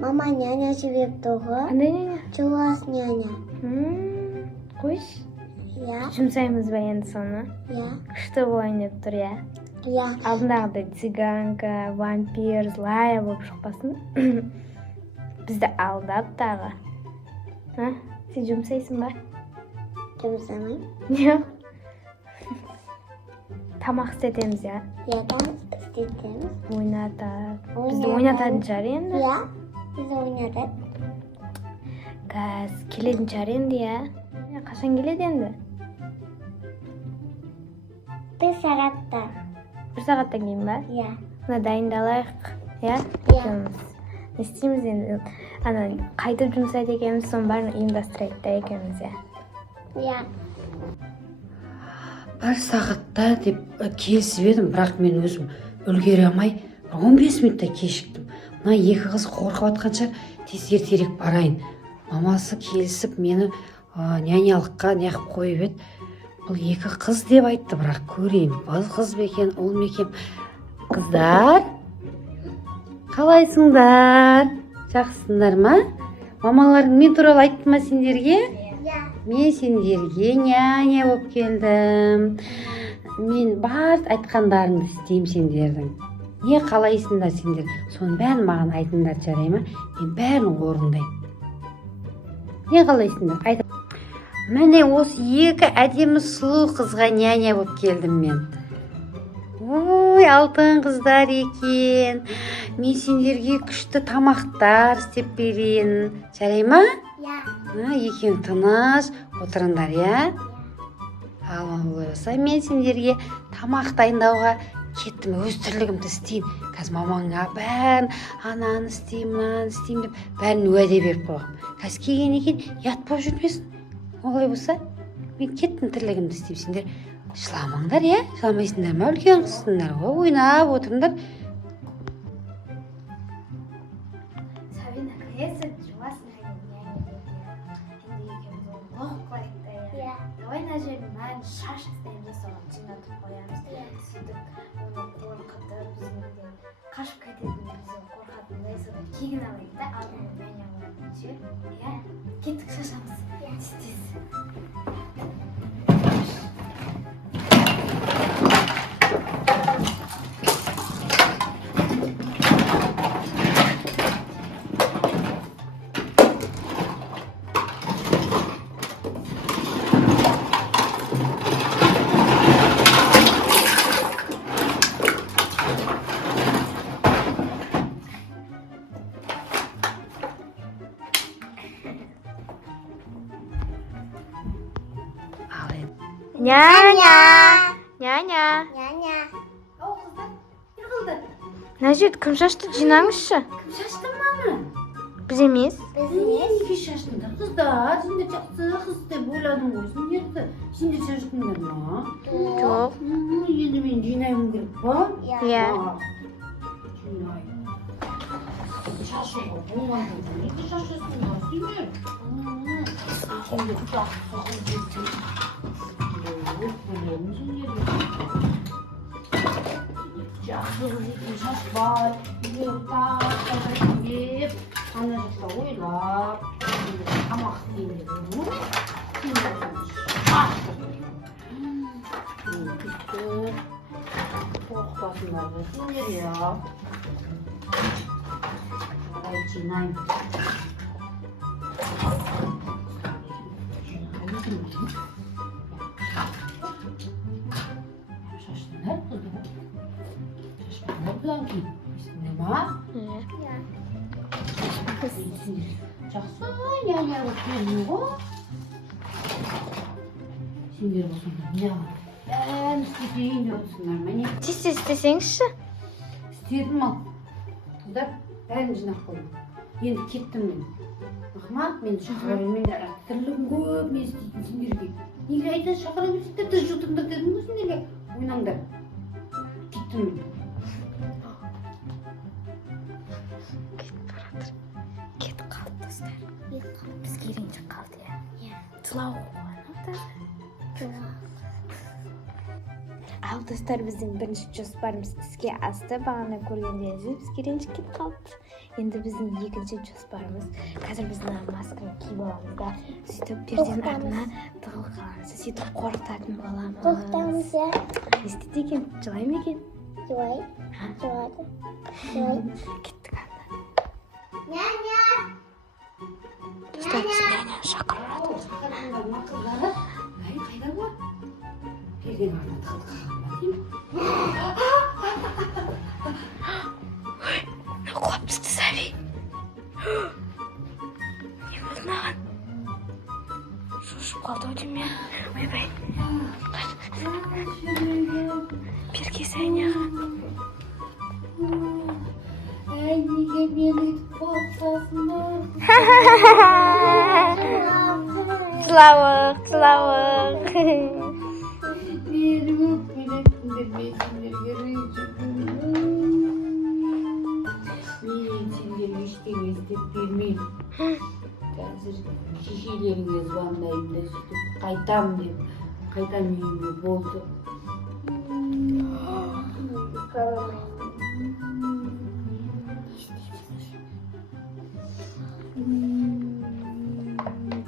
Мама няня жіберді ғой. Қандай няня? Жуас няня. Қойшы. Иә. Жұмсаймыз ба енді соны? Иә. Күшті болайын деп тұр, иә? Иә. Алдындағыдай цыганка, вампир, злая болып шықпасын. Бізді алдап тағы. Сен жұмсайсың ба? Жұмсамайм. Жоқ. Тамақ істетеміз, иә? Иә, істетеміз. Ойнатады. Бізді ойнататын шығар енді? Иә, бізді ойнатады. Газ, келетін шығар енді, иә? Қашан келеді енді? Bir сағатта. Bir сағаттан кейін ба? Иә. Мына дайындалайық, иә? Иә. Не істейміз енді? Қайтып жұмсайды екенбіз, соның бәрін ұйымдастырайық да екенбіз, иә? Иә. Bir сағатта деп келісіп едім, бірақ мен өзім үлгере алмай 15 минутта кешіктім. Мына екі қыз қорқып атқанша тез ертерек барайын. Мамасы келісіп мені нянялыққа неғып қойып еді. Бұл екі қыз деп айтты, бірақ көрейін, бұл қыз ба екен, ұл ма екен. Қыздар, қалайсыңдар? Жақсысыңдар ма? Мамаларың мен туралы айтты ма сендерге? Мен сендерге няня болып келдім. Мен бар айтқандарыңды істеймін сендердің. Не қалайсыңдар сендер? Соның бәрін маған айтыңдар, жарай ма? Мен бәрін орындаймын. Не қалайсыңдар? Айтып. Міне осы екі әдемі сұлу қызға няня болып келдім мен. Ой, алтын қыздар екен. Мен сендерге күшті тамақтар істеп берейін. Жарай ма? Екеуің тыныш отырыңдар, иә? Болса мен сендерге тамақ дайындауға кеттім, өз тірлігімді істейін. Қазір мамаңа бәрін ананы істеймін, мынаны істеймін деп бәрін уәде беріп қойғам. Қазір келген екен, ят болып жүрмесін. Олай болса, мен кеттім тірлігімді істеймін. Сендер жыламаңдар, иә? Жыламайсыңдар ма? Үлкен қызсыңдар ғой, ойнап отырыңдар. Сабина, қайсы жуасың Давай на жерінен шаш істейміз, соған жинатып қоямыз. Сөйтіп, оны қорқытып, бізден қашып кететін бізден қорқатындай, содан кегін алайық та, алдымен няня болатын ше. Иә? Кеттік шашамыз. Тез-тез. Няня! Няня! Няня. Ау, қыздар, не қылды? Мына жерді кім шашты? Жинаңызшы. Кім шашты маны? Біз емес. Неге шаштыңдар? Қыздар, сендер жақсы қыз деп ойладым ғой. Сендер шаштыңдар ма? Жоқ. Енді мен жинаймын керек па? Иә. Жинай. Шашуға болмайды. Неге шашасыңдар? Сендер. Сендер жақсы қыз деп. Жақсы қыз шашпай, деп, ана жақта ойлап, тамақ істеймін. Қорқпасыңдар ғой сендер, иә. Қалай жинаймын. Шаштыңдар қыздар. Шаштыңдар бұдан кейін. Естіңдер ма? Жақсы няня болып келдің ғой. Сендер болсаңдар няға бәрін істетейін деп отырсыңдар ма не? Тез істесеңізші. Істедім ал. Қыздар бәрін жинап қойдым. Енді кеттім мен. Рахмат, мен шақыра бермеңдер. Тірлігім көп не істейтін сендерге. Неге айтады шақыра берсеңдер, тіс жұтыңдар дедім ғой сендерге. Ойнаңдар. Кеттім мен. Кетіп қалды достар. Бізге ренжіп қалды, иә. Жылауы қуанып. Ал ал достар, біздің бірінші жоспарымыз іске асты. Бағана көргендеріңіз бізге ренжіп кетіп қалды. Енді біздің екінші жоспарымыз, қазір біз мына масканы киіп аламыз да, сөйтіп перденің артына тығылып қаламыз, сөйтіп қорқытатын боламыз. Қорқытамыз, иә. Не істейді екен? Жылай ма екен? Жылайды. Кеттік анда. Няня! Достар, біз няняны шақырып жатырмыз. Қайда ғой? Перденің артына тығылып қалған деймін. Құлап түсті Сәби. Не болды маған? Шошып қалды ау деймін я. Ойбай. Берке Сәйняға. Әй, неге мені үйтіп қорқытасыңдар? Сылауық. Мені өкпелеттіңдер, мен сендерге ренжіп жүрмін. Мен сендерге ештеңе істеп бермеймін. Қазір шешелеріңе звондаймын да сөйтіп қайтам деп, қайтам үйіме болды.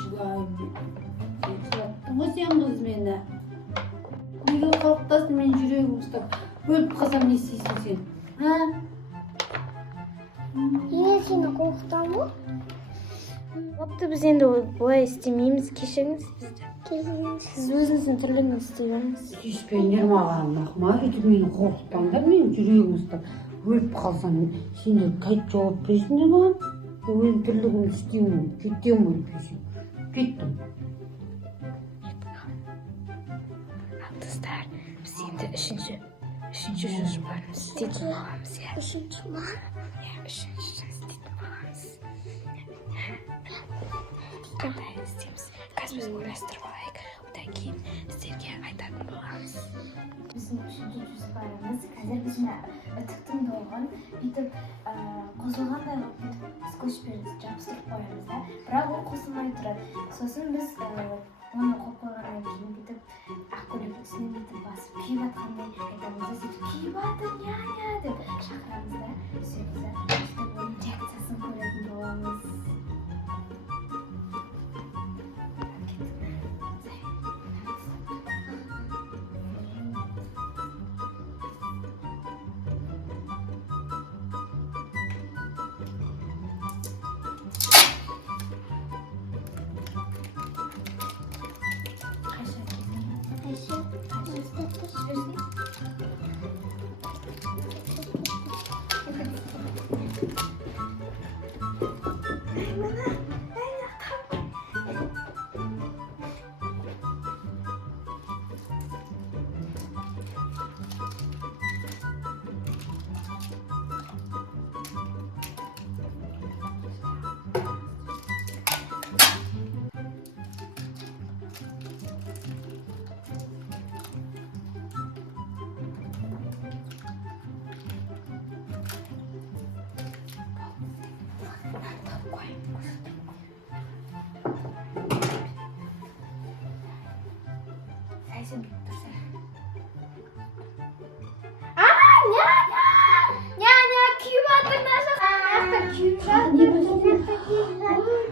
Жылаймын. Сен қыз мені. Неге қорқытасың, мен жүрегім ұстап. Өліп қалсам не істейсің сен? Yine seni korkutan mı? Бопты, біз енді олай істемейміз, кешіріңіз бізді. Kesin. Сіз өзіңіздің тірлігін істей беріңіз. Тиіспеңдер маған, ақма өйтіп мені қорқытпаңдар, менің жүрегім ұстап. Өліп қалсам сендер қайт жауап бересіңдер маған. Мен тірлігімді істеймін, кетем өліп келсем. Кеттім. Достар, біз енді үшінші жоспарымыз істейтін боламыз, иә. Üçüncü mü? Иә, үшіншісін істейтін боламыз. Қандай істейміз? Қазір біз ойластырып алайық, одан кейін сіздерге айтатын боламыз. Біздің үшінші жоспарымыз, қазір біз үтіктің доғын бүйтіп қосылғандай қылып бүйтіп скотчпен жабыстырып қоямыз да, бірақ ол қосылмай тұрады. Сосын біз оны қойып қойғаннан кейін бүйтіп ақ көйлектің үстіне бүйтіп басып күйіп жатқандай айтамыз да, сөйтіп күйіп жатыр няня деп шақырамыз да, сөйтіп оның реакциясын көретін боламыз. Сәйсен тұрса. Няня, күйіп жатыр мына күйіп жатыр.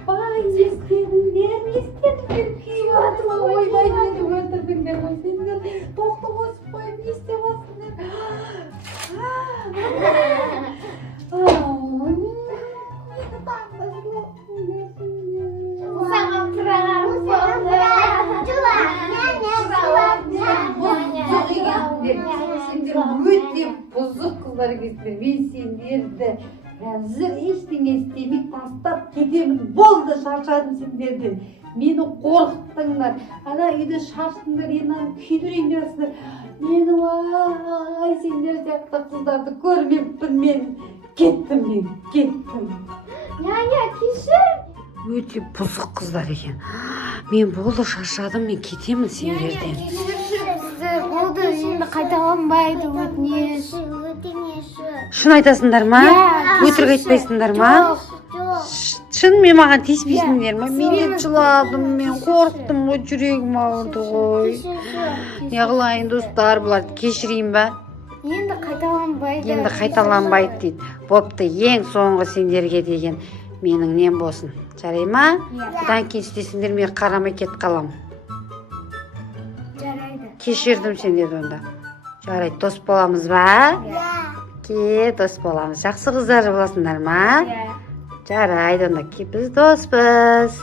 Ой, не істедіңдер, күйіп жатыр. Ойбай, мені өлтірдіңдер ғой сендер. Тоқты қосып қойып, не істеп өте бұзық қыздар кездер. Мен сендерді қазір ештеңе істемей тастап кетемін. Болды, шаршадым сендерден. Мені қорқыттыңдар. Ана үйде шаштыңдар, енаны күйдірейін дерсіңдер. Мені вай, сендер сияқты қыздарды көрмеппін мен. Кеттім. Няня, кешір. Өте бұзық қыздар екен. Мен болды, шаршадым, мен кетемін сендерден. Болды, енді қайталанбайды, өтінеш. Шын айтасыңдар ма? Өтірік айтпайсыңдар ма? Шын мен маған тиіспейсіңдер ма? Мен де жыладым, мен қорықтым ғой, жүрегім ауырды ғой. Не қылайын достар, бұларды кешірейін ба? Енді қайталанбайды. Енді қайталанбайды дейді. Бопты, ең соңғы сендерге деген менің нем болсын. Жарай ма? Бұдан кейін істесіңдер, мен қарамай кет қалам. Жарайды. Кешірдім сендерді онда. Жарайды, дос боламыз ба? Ке, дос боламыз. Жақсы қыздар боласыңдар ма? Жарайды, онда біз доспыз.